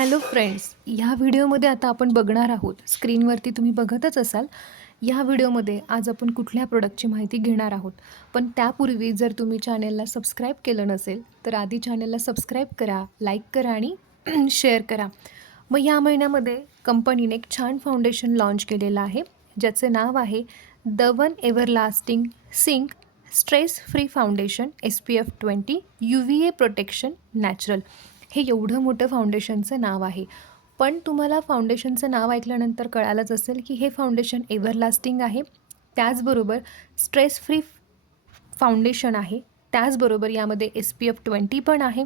Hello friends ह्या व्हिडिओमध्ये आता आपण बघणार आहोत. स्क्रीनवरती तुम्ही बघतच असाल. या व्हिडिओमध्ये आज आपण कुठल्या प्रोडक्टची माहिती घेणार आहोत. पण त्यापूर्वी जर तुम्ही चॅनेलला सबस्क्राईब केलं नसेल तर आधी चॅनेलला सबस्क्राईब करा लाईक करा आणि शेअर करा. मग ह्या महिन्यामध्ये कंपनीने एक छान फाउंडेशन लॉन्च केलेलं आहे. ज्याचे नाव आहे the one everlasting sync stress free foundation S P F twenty U V A protection natural हे एवढं मोठं फाउंडेशनचं नाव आहे. पण तुम्हाला फाउंडेशनचं नाव ऐकल्यानंतर कळालंच असेल की हे फाउंडेशन एव्हरलास्टिंग आहे. त्याचबरोबर स्ट्रेस फ्री फाउंडेशन आहे. त्याचबरोबर यामध्ये एस पी एफ ट्वेंटी पण आहे.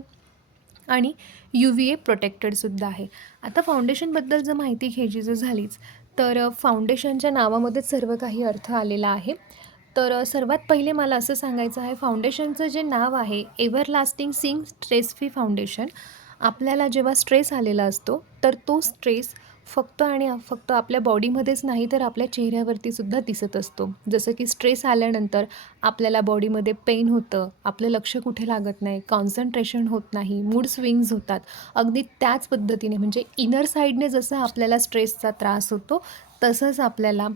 आणि यू व्ही ए प्रोटेक्टेडसुद्धा आहे. आता फाउंडेशनबद्दल जर माहिती घ्यायची जर झालीच तर फाउंडेशनच्या नावामध्येच सर्व काही अर्थ आलेला आहे. तर सर्वात पहिले मला असं सांगायचं आहे फाउंडेशनचं जे नाव आहे everlasting sync stress free foundation आपल्याला जेव्हा स्ट्रेस आलेला असतो तर तो स्ट्रेस फक्त आणि फक्त आपल्या बॉडीमध्येच नाही तर आपल्या चेहऱ्यावरतीसुद्धा दिसत असतो. जसं की स्ट्रेस आल्यानंतर आपल्याला बॉडीमध्ये पेन होतं आपलं लक्ष कुठे लागत नाही कॉन्सन्ट्रेशन होत नाही मूड स्विंग्स होतात. अगदी त्याच पद्धतीने म्हणजे इनर साईडने जसं आपल्याला स्ट्रेसचा त्रास होतो तसंच आपल्याला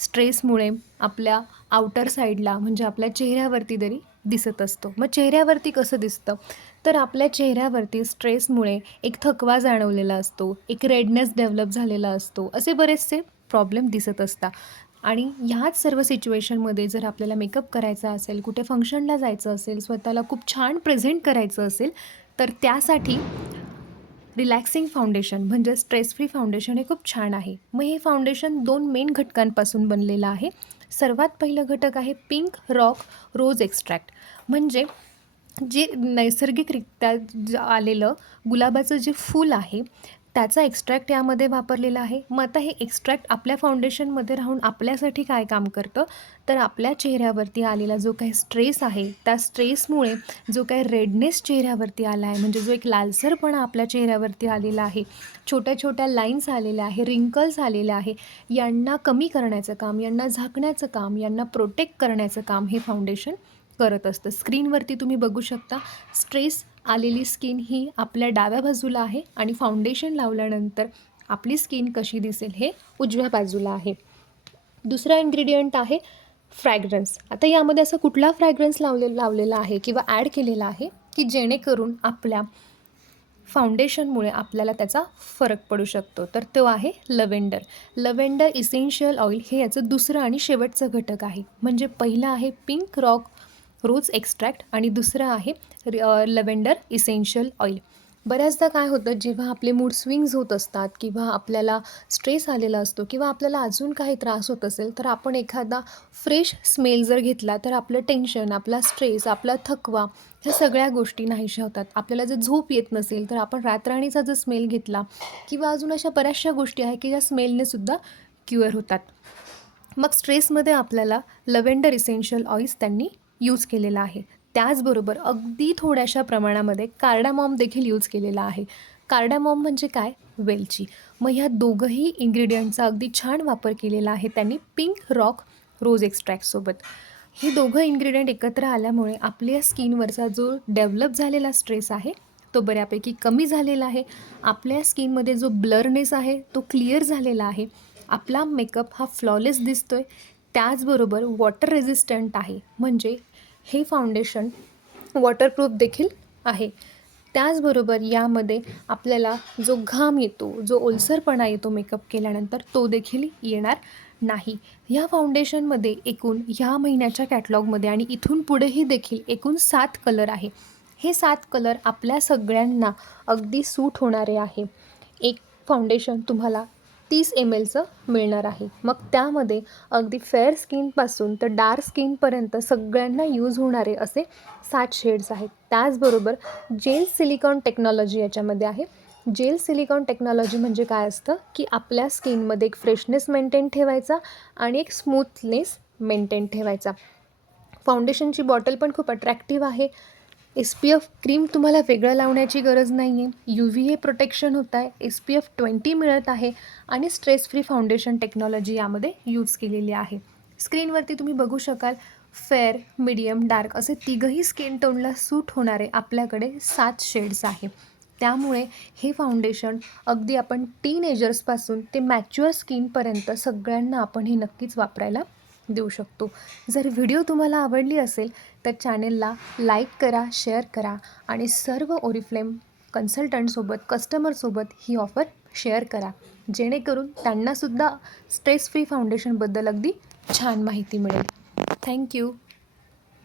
स्ट्रेसमुळे आपल्या आउटर साईडला म्हणजे आपल्या चेहऱ्यावरती तरी दिसत असतो. मग चेहऱ्यावरती कसं दिसतं? तर आपल्या चेहऱ्यावरती स्ट्रेसमुळे एक थकवा जाणवलेला असतो एक रेडनेस डेव्हलप झालेला असतो असे बरेचसे प्रॉब्लेम दिसत असतात. आणि ह्याच सर्व सिच्युएशनमध्ये जर आपल्याला मेकअप करायचा असेल कुठे फंक्शनला जायचं असेल स्वतःला खूप छान प्रेझेंट करायचं असेल तर त्यासाठी रिलॅक्सिंग फाउंडेशन म्हणजे स्ट्रेस फ्री फाउंडेशन हे खूप छान आहे. मग हे फाउंडेशन दोन मेन घटकांपासून बनलेलं आहे. सर्वात पहिलं घटक आहे पिंक रॉक रोज एक्स्ट्रॅक्ट म्हणजे जे नैसर्गिकरित्या ज आलेलं गुलाबाचं जे फूल आहे त्याचा एक्स्ट्रॅक्ट यामध्ये वापरलेला आहे. मग आता हे एक्स्ट्रॅक्ट आपल्या फाउंडेशनमध्ये राहून आपल्यासाठी काय काम करतं? तर आपल्या चेहऱ्यावरती आलेला जो काही स्ट्रेस आहे त्या स्ट्रेसमुळे जो काही रेडनेस चेहऱ्यावरती आला आहे म्हणजे जो एक लालसरपणा आपल्या चेहऱ्यावरती आलेला आहे छोट्या छोट्या लाईन्स आलेल्या आहे रिंकल्स आलेल्या आहे यांना कमी करण्याचं काम यांना झाकण्याचं काम यांना प्रोटेक्ट करण्याचं काम हे फाउंडेशन करत असतं. स्क्रीनवरती तुम्ही बघू शकता स्ट्रेस आलेली स्किन ही आपल्या डाव्या बाजूला आहे आणि फाउंडेशन लावल्यानंतर आपली स्किन कशी दिसेल हे उजव्या बाजूला आहे. दुसरा इन्ग्रेडियंट आहे फ्रॅग्रन्स आता यामध्ये असा कुठला फ्रॅग्रन्स लावले लावलेला आहे किंवा ॲड केलेला आहे की जेणेकरून आपल्या फाउंडेशनमुळे आपल्याला त्याचा फरक पडू शकतो. तर तो आहे लव्हेंडर लव्हेंडर इसेन्शियल ऑइल हे याचं दुसरं आणि शेवटचं घटक आहे. म्हणजे पहिलं आहे पिंक रॉक रोज एक्स्ट्रॅक्ट आणि दुसरं आहे लव्हेंडर इसेन्शियल ऑइल. बऱ्याचदा काय होतं जेव्हा आपले मूड स्विंग्स होत असतात किंवा आपल्याला स्ट्रेस आलेला असतो किंवा आपल्याला अजून काही त्रास होत असेल तर आपण एखादा फ्रेश स्मेल जर घेतला तर आपलं टेन्शन आपला स्ट्रेस आपला थकवा ह्या सगळ्या गोष्टी नाहीशा होतात. आपल्याला जर झोप येत नसेल तर आपण रातराणीचा जर स्मेल घेतला किंवा अजून अशा बऱ्याचशा गोष्टी आहे की ज्या स्मेलने सुद्धा क्युअर होतात. मग स्ट्रेसमध्ये आपल्याला लव्हेंडर इसेन्शियल ऑइल्स त्यांनी यूज केलेला आहे. त्याचबरोबर अगदी थोड्याशा प्रमाणामध्ये कार्डामॉम देखील यूज केलेला आहे. कार्डामॉम म्हणजे काय? वेलची. मग ह्या दोघंही इन्ग्रेडियंटचा अगदी छान वापर केलेला आहे त्यांनी पिंक रॉक रोज एक्स्ट्रॅक्टसोबत हे दोघं इन्ग्रेडियंट एकत्र आल्यामुळे आपल्या स्किनवरचा जो डेव्हलप झालेला स्ट्रेस आहे तो बऱ्यापैकी कमी झालेला आहे. आपल्या स्किनमध्ये जो ब्लरनेस आहे तो क्लिअर झालेला आहे. आपला मेकअप हा फ्लॉलेस दिसतो आहे त्याचबरोबर वॉटर रेझिस्टंट आहे. म्हणजे हे फाउंडेशन वॉटरप्रूफ देखील आहे. त्याचबरोबर यामध्ये आपल्याला जो घाम येतो जो ओलसरपणा येतो मेकअप केल्यानंतर तो देखील येणार नाही. ह्या फाउंडेशनमध्ये एकूण ह्या महिन्याच्या कॅटलॉगमध्ये आणि इथून पुढेही देखील एकूण सात कलर आहे. हे सात कलर आपल्या सगळ्यांना अगदी सूट होणारे आहे. एक फाउंडेशन तुम्हाला तीस एम एलचं मिळणार आहे. मग त्यामध्ये अगदी फेअर स्किनपासून तर डार्क स्किनपर्यंत सगळ्यांना यूज होणारे असे सात शेड्स आहेत. त्याचबरोबर जेल सिलिकॉन टेक्नॉलॉजी याच्यामध्ये आहे. जेल सिलिकॉन टेक्नॉलॉजी म्हणजे काय असतं? की आपल्या स्किनमध्ये एक फ्रेशनेस मेंटेन ठेवायचा आणि एक स्मूथनेस मेंटेन ठेवायचा. फाउंडेशनची बॉटल पण खूप अट्रॅक्टिव्ह आहे. एस पी एफ क्रीम तुम्हाला वेगळं लावण्याची गरज नाही आहे यू व्ही ए प्रोटेक्शन होत आहे. एस पी एफ ट्वेंटी मिळत आहे आणि स्ट्रेस फ्री फाउंडेशन टेक्नॉलॉजी यामध्ये यूज केलेली आहे. स्क्रीनवरती तुम्ही बघू शकाल फेअर मिडियम डार्क असे तिघही स्किन टोनला सूट होणारे आपल्याकडे सात शेड्स आहे. त्यामुळे हे फाउंडेशन अगदी आपण टीनेजर्सपासून ते मॅच्युअर स्किनपर्यंत सगळ्यांना आपण हे नक्कीच वापरायला देऊ शकतो. जर व्हिडिओ तुम्हाला आवडली असेल तर चॅनेलला लाईक करा शेअर करा आणि सर्व ओरिफ्लेम कन्सल्टंटसोबत कस्टमरसोबत ही ऑफर शेअर करा. जेणेकरून त्यांनासुद्धा स्ट्रेस फ्री फाउंडेशनबद्दल अगदी छान माहिती मिळेल. थँक्यू.